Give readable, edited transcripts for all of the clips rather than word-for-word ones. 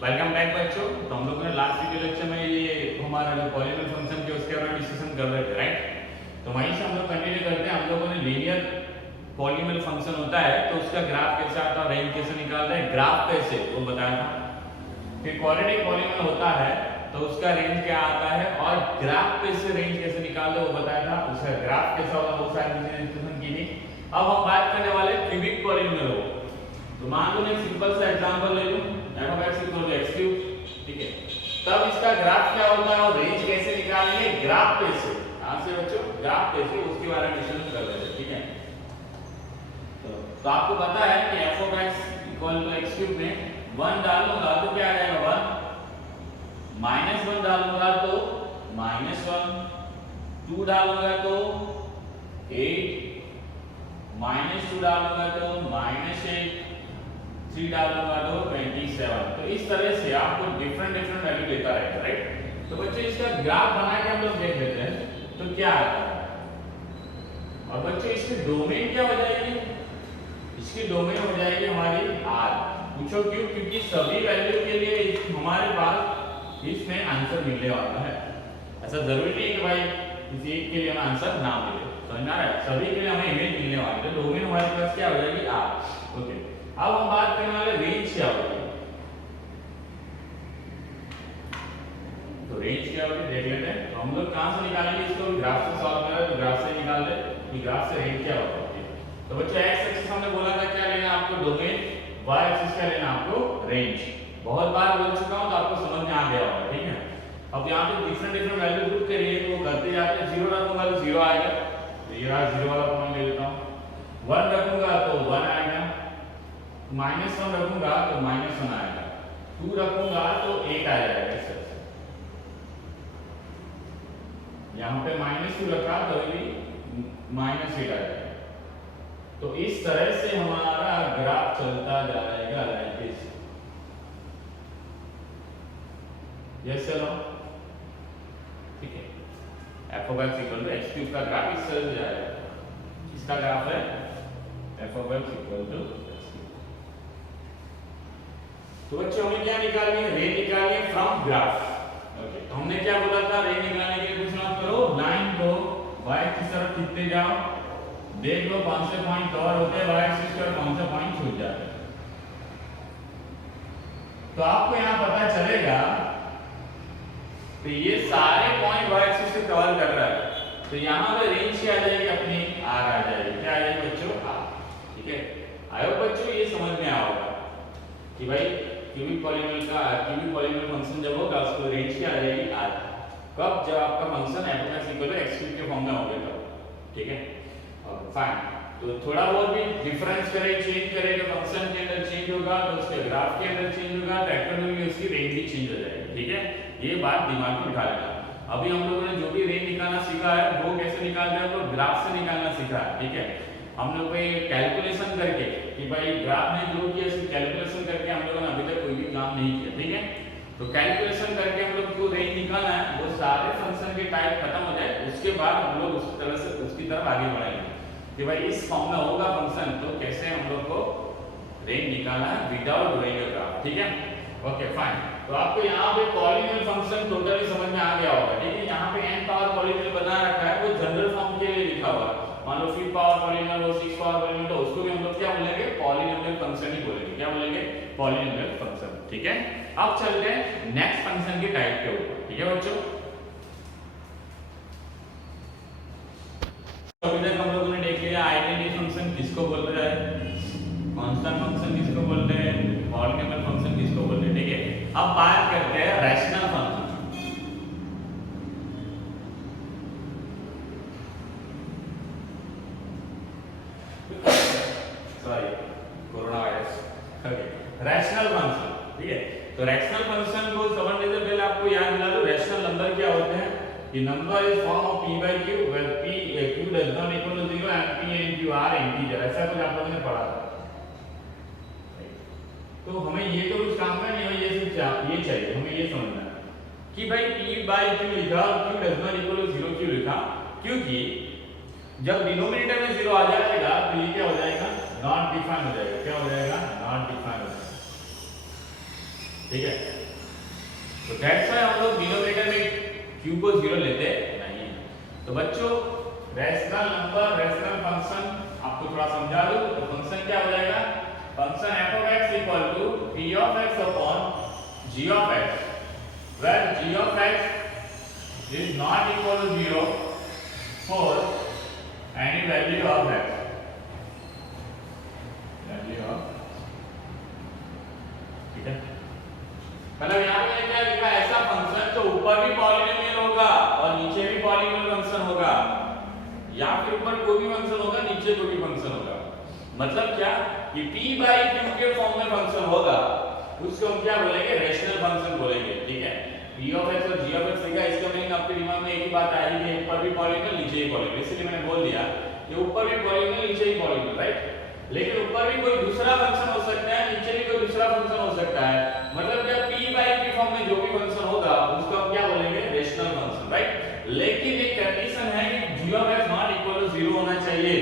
Welcome back बच्चों। तो हम लोगों ने लास्ट वीडियो लेक्चर में ये हमारा जो पॉलीनोमियल फंक्शन के उसके बारे में डिस्कशन कर रहे थे, राइट। तो वहीं से हम लोग कंटिन्यू करते हैं। हम लोगों ने लीनियर पॉलीनोमियल फंक्शन होता है तो उसका ग्राफ कैसे आता है, रेंज कैसे निकालते हैं, ग्राफ कैसे वो बताया था। फिर क्वाड्रेटिक पॉलीनोमियल होता है तो उसका रेंज क्या आता है और ग्राफ पे से रेंज कैसे निकालते वो बताया था। उसका ग्राफ कैसा होगा वो सारी चीजें डिस्कशन की थी। अब हम बात करने वाले क्यूबिक पॉलीनोमियल हो। तो मान लो मैं एक सिंपल सा एग्जांपल ले लूं, f(x = x³), ठीक है। तब इसका ग्राफ क्या होता है और रेंज कैसे निकालेंगे ग्राफ पे से। यहां से बच्चों ग्राफ पे से उसके बारे में डिस्कशन कर रहे हैं, ठीक है। तो आपको पता है कि f(x = x³ में 1 डालूंगा तो क्या आ जाएगा 1, -1 डालूंगा तो -1, 2 डालूंगा तो 8, -2 डालूंगा तो -8, 3 डालूंगा तो 27। तो इस तरह से आपको डिफरेंट वैल्यू लेता रहेगा, राइट। तो बच्चे इसका ग्राफ बना के हम लोग देख लेते हैं तो क्या आता है। और बच्चे इसकी डोमेन क्या हो जाएगी, इसकी डोमेन हो जाएगी हमारी r। पूछो क्यों, क्योंकि सभी वैल्यू के लिए हमारे पास इसमें आंसर मिलने वाला है। ऐसा जरूरी नहीं है कि भाई किसी एक के लिए हमें आंसर ना मिले, समझ में आ रहा है। सभी के लिए हमें इमेज मिलने वाली है। तो डोमेन हमारे पास क्या हो जाएगी r, ओके। अब हम बात करने वाले रेंज क्या होगी। तो रेंज क्या होगी देख लेते हैं। तो हम लोग कहां से निकालेंगे इसको, ग्राफ से सॉल्व करें तो ग्राफ से निकाल ले कि ग्राफ से रेंज क्या होगा। तो बच्चों एक्स एक्सिस हमने बोला था क्या लेना आपको डोमेन, वाई एक्सिस क्या लेना आपको रेंज। बहुत बार बोल चुका हूं तो आपको समझ में आ गया होगा, ठीक है। अब यहाँ पे डिफरेंट वैल्यू पुट करिए तो वो करते जाते हैं। 0 रखूंगा तो 0 आएगा, तो ये रहा 0 वाला पॉइंट ले लेता हूं। 1 रखूंगा तो 1 आएगा, -1 रखूंगा तो -1 आएगा, 2 रखूंगा तो 8 आ जाएगा। इस तरह से यहाँ पे -2 रखा तो भी -8 आ जाएगा। तो इस तरह से हमारा ग्राफ चलता जाएगा लाइक दिस। यस चलो ठीक है। f(x = x³ का ग्राफ इस तरह से जाएगा। इसका ग्राफ है f(x = x³। तो बच्चों हमें क्या निकालनी है, रेंज निकालनी है फ्रॉम ग्राफ, ओके। तो हमने क्या बोला था, रेंज निकालने के लिए कुछ मत करो, लाइन को y की तरफ खींचते जाओ, देख लो कौन से पॉइंट कवर होते हैं y एक्सिस पर, कौन से पॉइंट छूट जाते हैं। तो आपको यहां पता चलेगा तो ये सारे पॉइंट y एक्सिस से कवर कर रहा है। तो यहां पे रेंज क्या आ जाएगी अपनी r आ जाएगी। क्या आ जाएगी बच्चों r, ठीक है। आयो बच्चों ये समझ में आया होगा कि भाई क्यूबिक पॉलीनोमियल फंक्शन जब होगा उसको रेंज क्या आ जाएगी r। कब, जब आपका फंक्शन f(x = x³ के फॉर्म में होगा तब, ठीक है। फाइन। तो थोड़ा बहुत भी डिफरेंस करे, चेंज करे तो फंक्शन के अंदर चेंज होगा, तो उसके ग्राफ के अंदर चेंज होगा, तो एक्चुअली उसकी रेंज भी चेंज हो जाएगी, ठीक है। ये बात दिमाग में बिठा लेना। अभी हम लोगों ने जो भी रेंज निकालना सीखा है वो कैसे निकालते हैं, तो ग्राफ से निकालना सीखा है, ठीक है। हम लोग को ये कैलकुलेशन करके कि भाई ग्राफ में जो किया उसकी कैलकुलेशन करके हम लोगों ने अभी तक कोई भी काम नहीं किया, ठीक है। तो कैलकुलेशन करके हम लोग को रेंज निकालना है, वो सारे फंक्शन के टाइप खत्म हो जाए उसके बाद हम लोग उस तरह से उसकी तरफ आगे बढ़ेंगे कि भाई इस फॉर्म में होगा फंक्शन तो कैसे हम लोग को रेंज निकालना है विदाउट डूइंग अ ग्राफ, ठीक है। Okay fine. तो आपको यहाँ पे पॉलीनोमियल फंक्शन टोटली समझ में आ गया होगा, ठीक है। यहाँ पे n पावर पॉलीनोमियल बना रखा है, वो जनरल फॉर्म के लिए लिखा हुआ है। मान लो 5 पावर पॉलीनोमियल हो, 6 पावर पॉलीनोमियल, तो उसको भी हम लोग क्या बोलेंगे, पॉलीनोमियल फंक्शन ही बोलेंगे। क्या बोलेंगे, पॉलीनोमियल फंक्शन, ठीक है। अब चलते हैं नेक्स्ट फंक्शन के टाइप के ऊपर, ठीक है बच्चों। अभी तक हम लोगों ने देख लिया आइडेंटिटी फंक्शन किसको बोलते हैं, कांस्टेंट फंक्शन किसको बोलते हैं, पॉलीनोमियल फंक्शन किसको बोलते हैं, ठीक है। अब बात करते हैं rational function. Sorry, corona virus, okay. Rational function, ठीक है। तो रैशनल फंक्शन को समझने से पहले आपको याद दिला दो रैशनल नंबर क्या होते हैं। The number is form of p/q where q does not equal to 0 and p and q are integer। ऐसा कुछ आप लोगों ने पढ़ा था। तो हमें ये तो कुछ काम का नहीं है, ये सिर्फ ये चाहिए हमें ये समझना है कि भाई p/q लिखा, q does not equal to 0 क्यों लिखा, क्योंकि जब डिनोमिनेटर में 0 आ जाएगा तो ये क्या हो जाएगा, नॉट डिफाइन हो जाएगा। क्या हो जाएगा, नॉट डिफाइन हो जाएगा। ठीक है। तो दैट्स व्हाई हम लोग डिनोमिनेटर में q को 0 लेते नहीं है। तो बच्चों रैशनल नंबर, रैशनल फंक्शन आपको थोड़ा समझा दूं तो फंक्शन क्या हो जाएगा, function f of x equal to p of x upon g of x, where g of x is not equal to 0 for any value of x, value of, ठीक है। मतलब यहाँ पे क्या लिखा है, ऐसा फंक्शन जो ऊपर भी पॉलिनोमियल होगा और नीचे भी पॉलिनोमियल फंक्शन होगा, या फिर ऊपर कोई भी फंक्शन होगा नीचे कोई भी फंक्शन होगा। मतलब क्या कि p बाई q के फॉर्म में फंक्शन होगा उसको हम क्या बोलेंगे, रेशनल फंक्शन बोलेंगे, ठीक है। p of x और g of x लिखा, इसका मीनिंग आपके दिमाग में एक ही बात आएगी कि ऊपर भी पॉलिनोमियल नीचे भी पॉलिनोमियल, इसलिए मैंने बोल दिया कि ऊपर भी पॉलिनोमियल नीचे भी पॉलिनोमियल, राइट। लेकिन ऊपर भी कोई दूसरा फंक्शन हो सकता है, नीचे भी कोई दूसरा फंक्शन हो सकता है। मतलब क्या p बाई q फॉर्म में जो भी फंक्शन होगा उसको हम क्या बोलेंगे, रेशनल फंक्शन, राइट। लेकिन एक कंडीशन है कि g of x not equal to 0 होना चाहिए।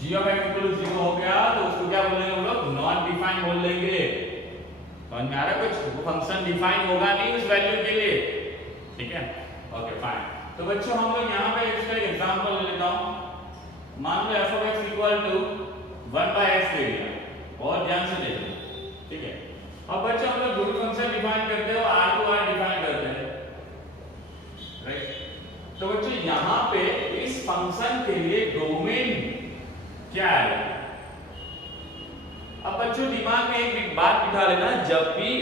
g of x equal to 0 हो गया तो उसको क्या बोलेंगे हम लोग, नॉट डिफाइन बोल देंगे। समझ में आ रहा है कुछ, वो फंक्शन डिफाइन होगा नहीं उस वैल्यू के लिए, ठीक है। Okay fine. तो बच्चों हम लोग यहाँ पे इसका एक एग्जांपल ले लेता हूँ। मान लो f of x equal to 1 by x ले लिया, और ध्यान से देखिए, ठीक है। अब बच्चों हम लोग जो भी फंक्शन डिफाइन करते हैं वो r टू r डिफाइन करते हैं, राइट। तो बच्चों यहाँ पे इस फंक्शन के लिए डोमेन क्या है। अब बच्चों दिमाग में एक बात बिठा लेना, जब भी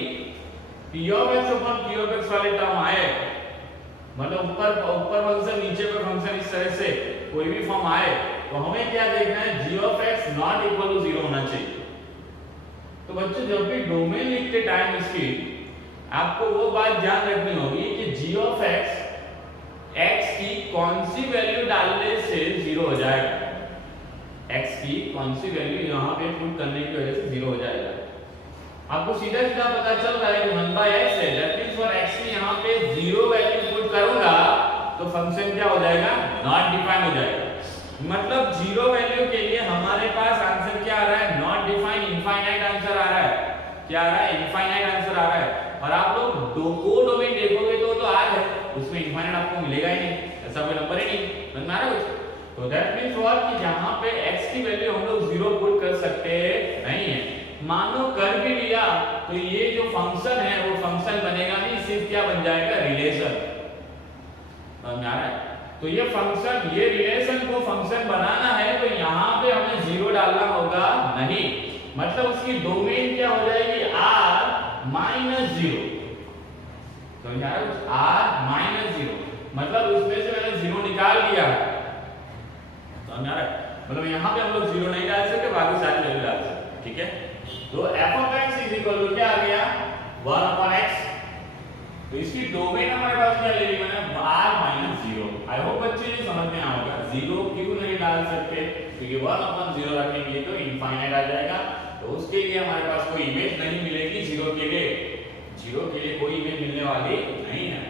p of x upon q of x वाले टर्म आए, मतलब ऊपर फंक्शन नीचे पे फंक्शन इस तरह से कोई भी फॉर्म आए, तो हमें क्या देखना है, g of x not equal to 0 होना चाहिए। तो बच्चों जब भी डोमेन लिखते टाइम इसकी आपको वो बात ध्यान रखनी होगी कि g of x की कौन सी वैल्यू डालने से 0 हो जाएगा, x की कौन सी वैल्यू यहाँ पे पुट करने की वजह से 0 हो जाएगा। आपको सीधा सीधा पता चल रहा है कि 1 by x है, दैट मींस फॉर x की यहाँ पे 0 वैल्यू पुट करूंगा तो फंक्शन क्या हो जाएगा, नॉट डिफाइन हो जाएगा। मतलब 0 वैल्यू के लिए हमारे पास आंसर क्या आ रहा है, नॉट डिफाइन, इनफाइनाइट आंसर आ रहा है। क्या आ रहा है, इनफाइनाइट आंसर आ रहा है। और आप लोग दो डोमेन देखोगे तो आर है, उसमें इनफाइनाइट आपको मिलेगा ही नहीं, ऐसा कोई नंबर ही नहीं। समझ में आ रहा है कुछ। तो दैट मींस व्हाट कि जहां पे x की वैल्यू हम लोग 0 पुट कर सकते नहीं है। मानो कर भी लिया तो ये जो फंक्शन है वो फंक्शन बनेगा नहीं, सिर्फ क्या बन जाएगा, रिलेशन। समझ में आ रहा है। तो ये फंक्शन, ये रिलेशन को फंक्शन बनाना है तो यहाँ पे हमें 0 डालना होगा नहीं, मतलब उसकी डोमेन क्या हो जाएगी, r माइनस 0। समझ में आ रहा है, r माइनस 0 मतलब उसमें से मैंने 0 निकाल दिया है। समझ आ रहा है, मतलब यहाँ पे हम लोग 0 नहीं डाल सकते, बाकी सारी वैल्यू डाल सकते, ठीक है। तो f of x is equal to क्या आ गया, 1 upon x। तो इसकी डोमेन हमारे पास क्या ले ली मैंने, r माइनस 0। आई होप बच्चे ये समझ में आ होगा, 0 क्यों नहीं डाल सकते, क्योंकि 1 upon 0 रखेंगे तो इनफाइनाइट आ जाएगा। तो उसके लिए हमारे पास कोई इमेज नहीं मिलेगी 0 के लिए, 0 के लिए कोई इमेज मिलने वाली नहीं है।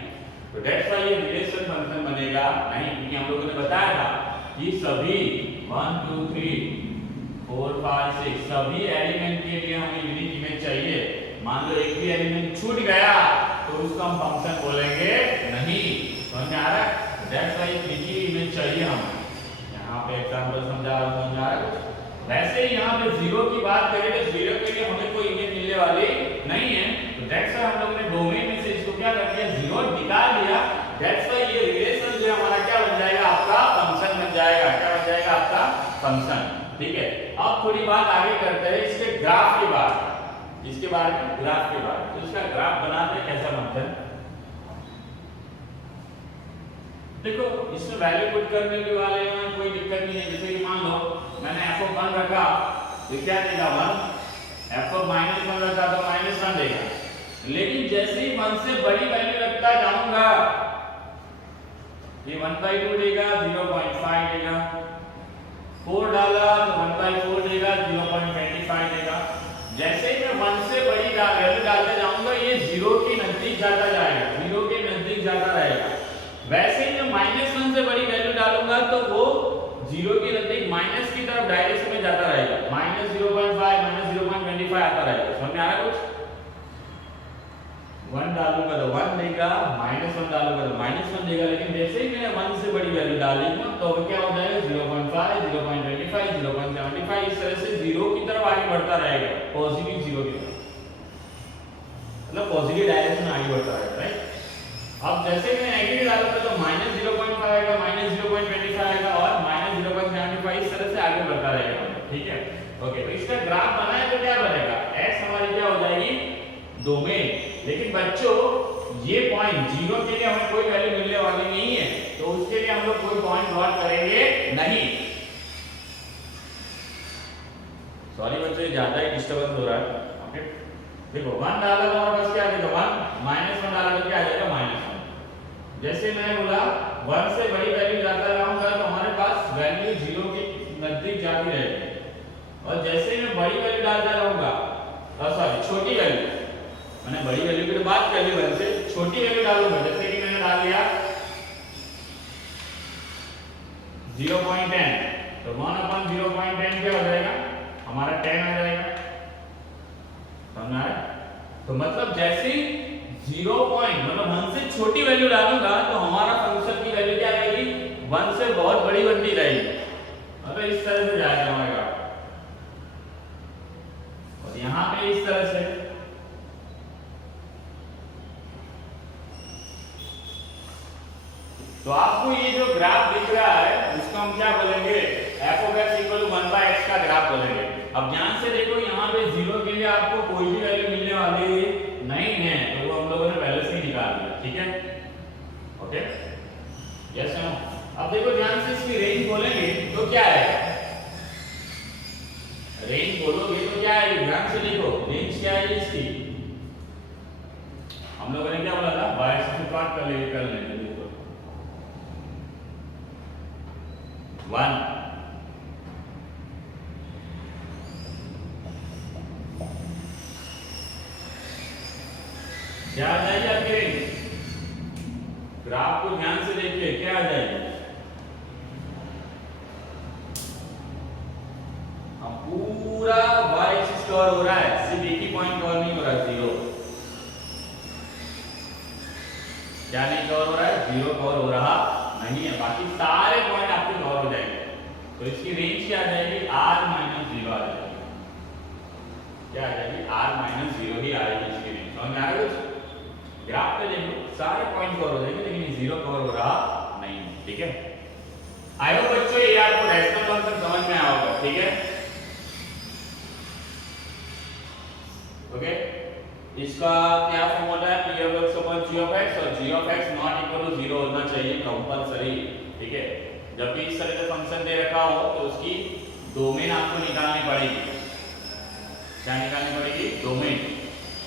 तो दैट्स व्हाई ये रिलेशन फंक्शन बनेगा नहीं, क्योंकि हम लोगों ने बताया था कि सभी 1 2 3 4 5 6 सभी एलिमेंट के लिए हमें यूनिक इमेज चाहिए। मान लो एक भी एलिमेंट छूट गया तो उसको हम फंक्शन बोलेंगे नहीं। समझ में आ रहा है, दैट्स व्हाई यूनिक इमेज चाहिए हमें। यहाँ पे एग्जांपल समझा रहा हूँ, समझ आ रहा है। वैसे ही यहाँ पे 0 की बात करें तो 0 के लिए हमें कोई इमेज मिलने वाली नहीं है। तो दैट्स व्हाई हम लोगों ने डोमेन में से इसको क्या कर दिया, 0 निकाल दिया। दैट्स व्हाई ये रिलेशन जो हमारा क्या बन जाएगा, आपका फंक्शन बन जाएगा। क्या बन जाएगा, आपका फंक्शन, ठीक है। अब थोड़ी बात आगे करते हैं इसके ग्राफ के बारे में, इसके बारे में ग्राफ के बारे में। तो इसका ग्राफ बनाते हैं कैसा बनता है, देखो इसमें वैल्यू पुट करने के वाले में कोई दिक्कत नहीं है। जैसे कि मान लो मैंने f of 1 रखा तो क्या देगा 1, f of -1 रखा तो -1 देगा। लेकिन जैसे ही 1 से बड़ी वैल्यू रखता जाऊंगा ये 1/2 देगा, 0.5 देगा। 4 डाला तो 1/4 देगा, 0.25 देगा। जैसे ही मैं 1 से बड़ी वैल्यू डालते जाऊंगा ये 0 के नजदीक जाता जाएगा, 0 के नजदीक जाता रहेगा। वैसे ही मैं -1 से बड़ी वैल्यू डालूंगा तो वो 0 के नजदीक माइनस की तरफ डायरेक्शन में जाता रहेगा, -0.5 -0.25 आता रहेगा। समझ में आ रहा है कुछ। 1 डालूंगा तो 1 देगा, -1 डालूंगा तो -1 देगा, लेकिन जैसे ही मैंने 1 से बड़ी वैल्यू डाली ना तो क्या हो जाएगा 0.5, 0.25, 0.75 इस तरह से 0 की तरफ आगे बढ़ता रहेगा, पॉजिटिव 0 की तरफ, मतलब पॉजिटिव डायरेक्शन में आगे बढ़ता रहेगा, राइट। अब जैसे मैं नेगेटिव डालूंगा तो -0.5 आएगा, -0.25 आएगा और -0.75 इस तरह से आगे बढ़ता रहेगा, ठीक है। ओके, तो इसका ग्राफ बनाए तो क्या बनेगा, x हमारी क्या हो जाएगी डोमेन। लेकिन बच्चों ये पॉइंट 0 के लिए हमें कोई वैल्यू मिलने वाली नहीं है, तो उसके लिए हम लोग कोई पॉइंट प्लॉट करेंगे नहीं। सॉरी बच्चों, ज्यादा ही डिस्टर्बेंस हो रहा है। ओके, देखो 1 डाला तो हमारे पास क्या आ जाएगा 1, -1 डाला तो क्या आ जाएगा -1। जैसे मैंने बोला 1 से बड़ी वैल्यू जाता रहूंगा तो हमारे पास वैल्यू 0 के नजदीक जाती रहेगी, और जैसे मैं बड़ी वैल्यू डालता रहूंगा, सॉरी छोटी वैल्यू, मैंने बड़ी वैल्यू की तो बात कर ली, 1 से छोटी वैल्यू डालूंगा, जैसे कि मैंने डाल दिया 0.10, तो 1/0.10 क्या हो जाएगा हमारा 10 आ जाएगा, समझ आया। तो मतलब जैसे 0 पॉइंट मतलब 1 से छोटी वैल्यू डालूंगा तो हमारा फंक्शन की वैल्यू क्या रहेगी 1 से बहुत बड़ी बनती रहेगी, मतलब इस तरह से जाएगा हमारा ग्राफ, और यहाँ पे इस तरह से। तो आपको ये जो ग्राफ दिख रहा है इसको हम क्या बोलेंगे, f(x) = 1/x का ग्राफ बोलेंगे। अब ध्यान से देखो, यहाँ पे 0 के लिए आपको कोई भी वैल्यू मिलने वाली नहीं है, तो वो हम लोगों ने पहले से ही निकाल दिया, ठीक है। Okay, yes no. अब देखो ध्यान से, इसकी रेंज बोलेंगे तो क्या है, रेंज बोलोगे तो क्या है, ध्यान से देखो रेंज क्या है इसकी, हम लोगों ने क्या बोला था, y से प्लॉट कर लेंगे, देखो 1, क्या आ जाएगी आपकी रेंज, ग्राफ को ध्यान से देखिए क्या आ जाएगी, हम पूरा y एक्सिस कवर हो रहा है, सिर्फ एक ही पॉइंट कवर नहीं हो रहा है, 0। क्या नहीं कवर हो रहा है, 0 कवर हो रहा नहीं है, बाकी सारे पॉइंट आपके कवर हो जाएंगे। तो इसकी रेंज क्या आ जाएगी, r-0 आ जाएगी, क्या आ जाएगी r-0 ही आएगी इसकी रेंज। समझ में आ रहा है कुछ, ग्राफ पे देखो सारे पॉइंट कवर हो जाएंगे लेकिन 0 कवर हो रहा नहीं, ठीक है। आई होप बच्चों ये आपको रैशनल फंक्शन समझ में आया होगा, ठीक है। ओके, इसका क्या फॉर्मूला है, p(g)(x) और g(x) ≠ 0 होना चाहिए कंपलसरी, ठीक है। जब भी इस तरह का फंक्शन दे रखा हो तो उसकी डोमेन आपको निकालनी पड़ेगी, क्या निकालनी पड़ेगी, डोमेन।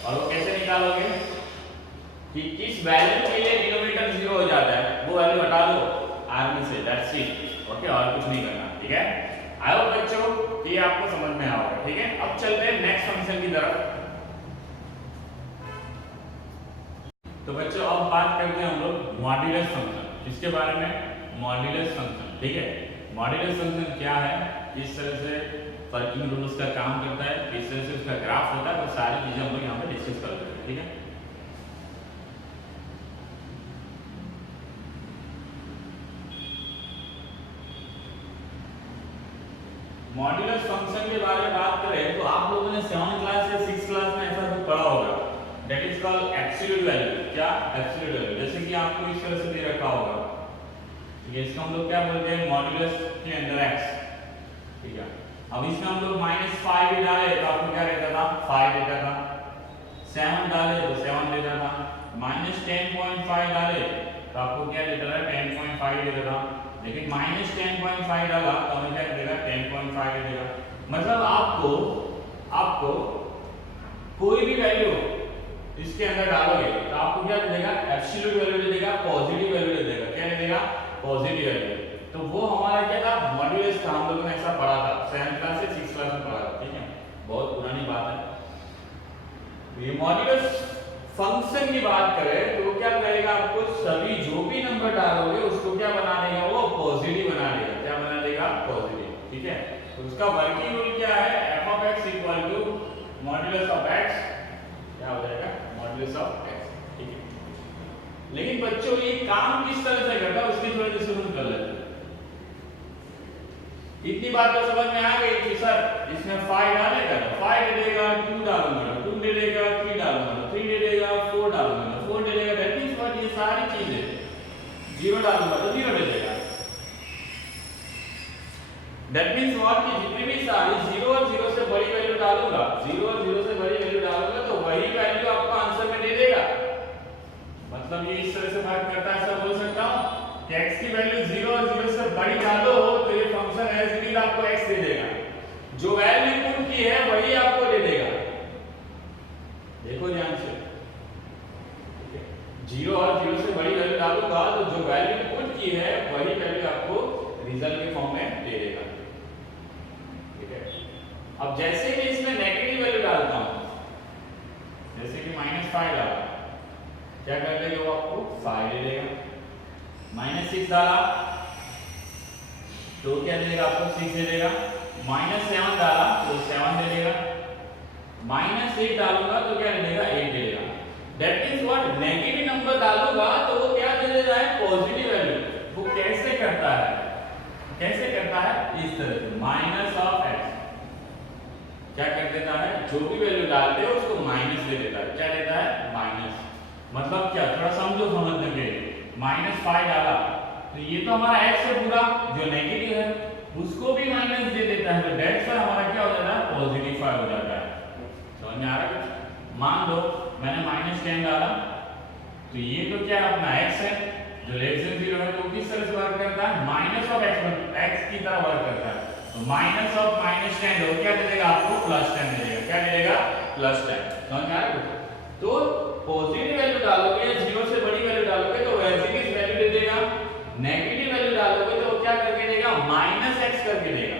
और वो कैसे निकालोगे कि किस वैल्यू के लिए डिनोमिनेटर 0 हो जाता है, वो वैल्यू हटा दो r में से, दैट्स इट। ओके, और कुछ नहीं करना, ठीक है। आई होप बच्चों ये आपको समझ में आया होगा, ठीक है। अब चलते हैं नेक्स्ट फंक्शन की तरफ। तो बच्चों अब बात करते हैं हम लोग मॉड्यूलस फंक्शन, किसके बारे में, मॉड्यूलस फंक्शन, ठीक है। मॉड्यूलस फंक्शन क्या है, किस तरह से वर्किंग रूल्स का काम करता है, किस तरह से उसका ग्राफ होता है, वो सारी चीजें हम लोग यहाँ पे डिस्कस करते हैं, ठीक है। मॉड्यूलस फंक्शन के बारे में बात करें तो आप लोगों ने 7th क्लास या 6th क्लास में ऐसा कुछ पढ़ा होगा, that is called absolute value. क्या, एब्सोल्यूट वैल्यू, जैसे कि आपको इस तरह से दे रखा होगा, ठीक है। इसको हम लोग क्या बोलते हैं, मॉड्यूलस के अंदर x, ठीक है। अब इसमें हम लोग -5 डाले तो आपको क्या रहता था, 5 देता था, 7 डाले तो 7 देता था, -10.5 डाले तो आपको क्या देता था, 10.5 देता था, लेकिन -10.5 डाला तो हमें क्या देगा, 10.5 देगा। मतलब आपको कोई भी वैल्यू इसके अंदर डालोगे तो आपको क्या देगा, एब्सोल्यूट वैल्यू देगा, पॉजिटिव वैल्यू देगा, क्या देगा, पॉजिटिव वैल्यू। तो वो हमारा क्या था, मॉड्यूलस था, हम लोगों ने ऐसा पढ़ा था 7th क्लास से 6th क्लास में पढ़ा था, ठीक है, बहुत पुरानी बात है। ये मॉड्यूलस फंक्शन की बात करें तो वो क्या करेगा, आपको सभी जो भी नंबर डालोगे उसको क्या बना देगा, वो पॉजिटिव बना देगा, क्या बना देगा, पॉजिटिव, ठीक है। तो उसका वर्किंग रूल क्या है, f(x) = मॉड्यूलस ऑफ x, क्या हो जाएगा, मॉड्यूलस ऑफ x। लेकिन बच्चों ये काम किस तरह से करता है उसकी थोड़ी डिस्कशन कर लेते हैं। इतनी बात तो समझ में आ गई कि सर इसमें 5 डालेगा तो 5 डालेगा, 2 डालूंगा 2 डालेगा, 3 डालूंगा 3 डालेगा, 4 डालूंगा 4 डालेगा, दैट मींस व्हाट, ये सारी चीजें 0 डालूंगा तो 0 डालेगा। दैट मींस व्हाट कि जितनी भी सारी 0 और 0 से बड़ी वैल्यू डालूंगा, 0 और 0 से बड़ी वैल्यू डालूंगा तो वही वैल्यू आपको आंसर में दे देगा। मतलब ये इस तरह से बात करता है, ऐसा बोल सकता हूं कि x की वैल्यू 0 और 0 से बड़ी डालो तो ये फंक्शन एज इट इज आपको x दे देगा, जो वैल्यू पुट की है वही आपको दे देगा। देखो ध्यान से, 0 और 0 से बड़ी वैल्यू डालूंगा तो जो वैल्यू पुट की है वही वैल्यू आपको रिजल्ट के फॉर्म में दे देगा। ठीक है, अब जैसे कि इसमें नेगेटिव वैल्यू डालता हूं, जैसे कि -5 डाला, क्या कर देगा वो आपको 5 दे देगा। -6 डाला तो क्या दे देगा आपको 6 दे देगा। -7 डाला तो 7 दे देगा। -8 डालूंगा तो क्या दे देगा 8 दे देगा। That means what, negative number डालूंगा तो वो क्या दे देता है पॉजिटिव वैल्यू। वो कैसे करता है, कैसे करता है, इस तरह से -(x) क्या कर देता है, जो भी वैल्यू डालते हो उसको माइनस दे देता है। क्या देता है, माइनस। मतलब क्या, थोड़ा समझो समझने के लिए, -5 डाला तो ये तो हमारा x है पूरा जो नेगेटिव है, उसको भी माइनस दे देता है, तो दैट्स व्हाई हमारा क्या हो जाता है पॉजिटिव 5 हो जाता है। समझ में आ रहा है कुछ? मान लो मैंने -10 डाला तो ये तो क्या अपना x है जो लेस देन 0 है, तो किस तरह से वर्क करता है, -(x) की तरह वर्क करता है। तो -(-10) हो क्या दे देगा आपको +10 दे देगा। क्या दे देगा, +10। समझ में आ रहा है? तो पॉजिटिव वैल्यू डालोगे, 0 से बड़ी वैल्यू डालोगे तो वैसे ही वैल्यू दे देगा। नेगेटिव वैल्यू डालोगे तो क्या करके देगा, -(x) करके देगा।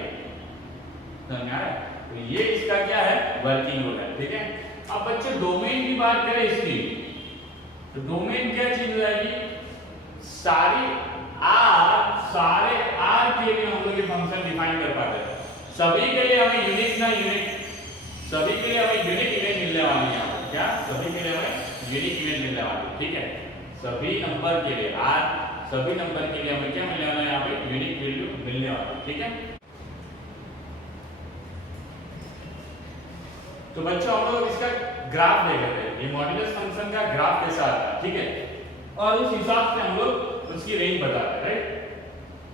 समझ में आ रहा है? तो ये इसका क्या है, वर्किंग रूल है। ठीक है, अब बच्चों डोमेन की बात करें इसकी, तो डोमेन क्या चीज हो जाएगी, सारे r के लिए हम लोग ये फंक्शन डिफाइन कर पाते हैं। सभी के लिए हमें यूनिक ना यूनिक, सभी के लिए हमें यूनिक इमेज मिलने वाली है। क्या, सभी के लिए हमें यूनिक इमेज मिलने वाली है। ठीक है, सभी नंबर के लिए सभी नंबर के लिए हमें क्या मिलने वाला है, यहाँ पे यूनिक वैल्यू मिलने वाला है। ठीक है, तो बच्चों हम लोग इसका ग्राफ देख रहे हैं, ये मॉड्यूलस फंक्शन का ग्राफ कैसा आता है। ठीक है, और उस हिसाब से हम लोग उसकी रेंज बताते हैं, राइट।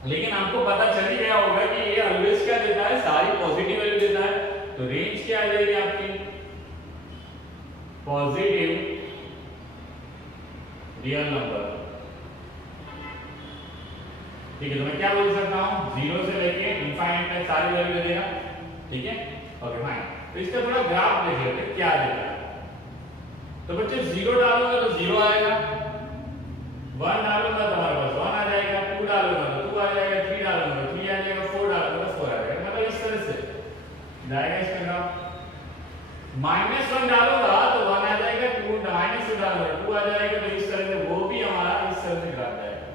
लेकिन आपको पता चल ही गया होगा कि ये ऑलवेज क्या देता है, सारी पॉजिटिव वैल्यू देता है। तो रेंज क्या आ जाएगी आपकी, पॉजिटिव रियल नंबर। ठीक है, तो मैं क्या बोल सकता हूं, 0 से लेके इनफाइनाइट तक सारी वैल्यू दे देगा। ठीक है, ओके फाइन। तो इसका थोड़ा ग्राफ देख लेते हैं क्या देता है। तो बच्चे 0 डालूंगा तो 0 आएगा, 1 डालूंगा तो हमारे पास 1 आ जाएगा, 2 डालूंगा तो 2 आ जाएगा, 3 डालूंगा तो 3 आ जाएगा, 4 डालूंगा तो 4 आ जाएगा। मतलब इस तरह से जाएगा इसका ग्राफ। -1 डालूंगा तो 1 आ जाएगा, -2 डालूंगा 2 आ जाएगा, तो इस तरह से वो भी हमारा इस तरह से ग्राफ जाएगा।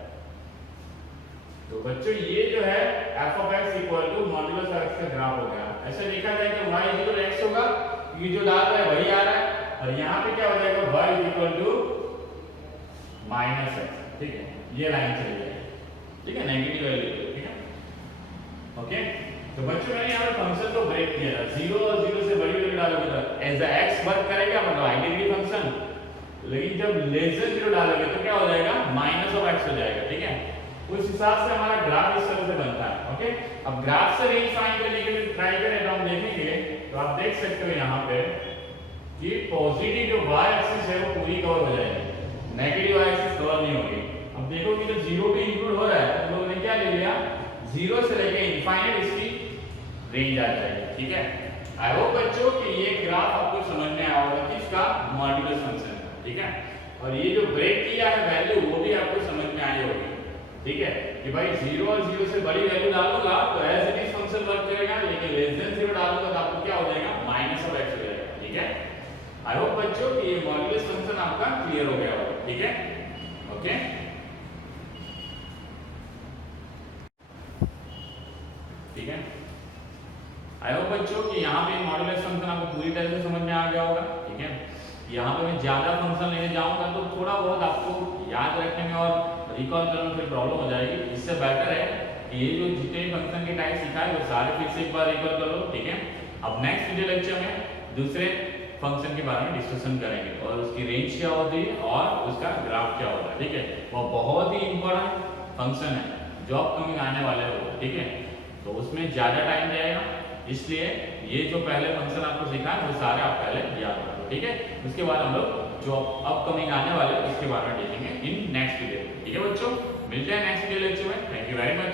तो बच्चों ये जो है f(x) मॉड्यूलस x का ग्राफ हो गया। ऐसे देखा जाए कि y इक्वल x होगा, ये जो डाल रहा है वही आ रहा है, और यहाँ पे क्या हो जाएगा, y इक्वल टू -x। ठीक है, ये लाइन चली जाएगी। ठीक है, नेगेटिव वैल्यू। ठीक है, ओके। तो बच्चों मैंने यहाँ पे फंक्शन को ब्रेक किया था, 0 और 0 से बड़ी वैल्यू डालोगे तो एज अ x वर्क करेगा, मतलब आइडेंटिटी फंक्शन। लेकिन जब लेस देन 0 डालोगे तो क्या हो जाएगा, -(x) हो जाएगा। ठीक है, उस हिसाब से हमारा ग्राफ इस तरह से बनता है। ओके, अब ग्राफ से रेंज फाइंड करने के लिए ट्राई करें तो हम देखेंगे, तो आप देख सकते हो यहाँ पे कि पॉजिटिव जो y एक्सिस है वो पूरी कवर हो जाएगी, नेगेटिव y एक्सिस कवर नहीं होगी। अब देखो कि तो 0 भी इंक्लूड हो रहा है, तो लोगों ने क्या ले लिया, 0 से लेके इनफाइनाइट इसकी रेंज आ जाएगी। ठीक है, आई होप बच्चों कि ये ग्राफ आपको समझ में आया होगा किसका, मॉड्यूलस फंक्शन का। ठीक है, और ये जो ब्रेक किया है वैल्यू वो भी आपको समझ में आई होगी। ठीक है, कि भाई 0 और 0 से बड़ी वैल्यू डालूंगा तो as it is function work करेगा, लेकिन लेस देन 0 डालूंगा तो आपको क्या हो जाएगा, -(x) हो जाएगा। ठीक है, आई होप बच्चों कि ये मॉड्यूलस फंक्शन आपका क्लियर हो गया होगा। ठीक है, ओके। ठीक है, आई होप बच्चों कि यहाँ पे मॉड्यूलस फंक्शन आपको पूरी तरह से समझ में आ गया होगा। ठीक है, यहाँ पे मैं ज़्यादा फंक्शन लेने जाऊँगा तो थोड़ा बहुत आपको याद रखने में और रिकॉल करने में फिर प्रॉब्लम हो जाएगी। इससे बेटर है कि ये जो जितने भी फंक्शन के टाइप सिखाए वो सारे फिर से एक बार रिकॉल कर लो, ठीक है। अब नेक्स्ट वीडियो लेक्चर में दूसरे फंक्शन के बारे में डिस्कशन करेंगे और उसकी रेंज क्या होती है और उसका ग्राफ क्या होता है, ठीक है। वो बहुत ही इंपॉर्टेंट फंक्शन है जो अपकमिंग आने वाले हो, ठीक है। तो उसमें ज़्यादा टाइम जाएगा, इसलिए ये जो पहले फंक्शन आपको सिखाए वो सारे आप पहले याद रखो, ठीक है। उसके बाद हम लोग जो अपकमिंग आने वाले उसके बारे में देखेंगे इन नेक्स्ट वीडियो, ठीक है बच्चों। मिलते हैं नेक्स्ट वीडियो लेक्चर में। Thank you very much.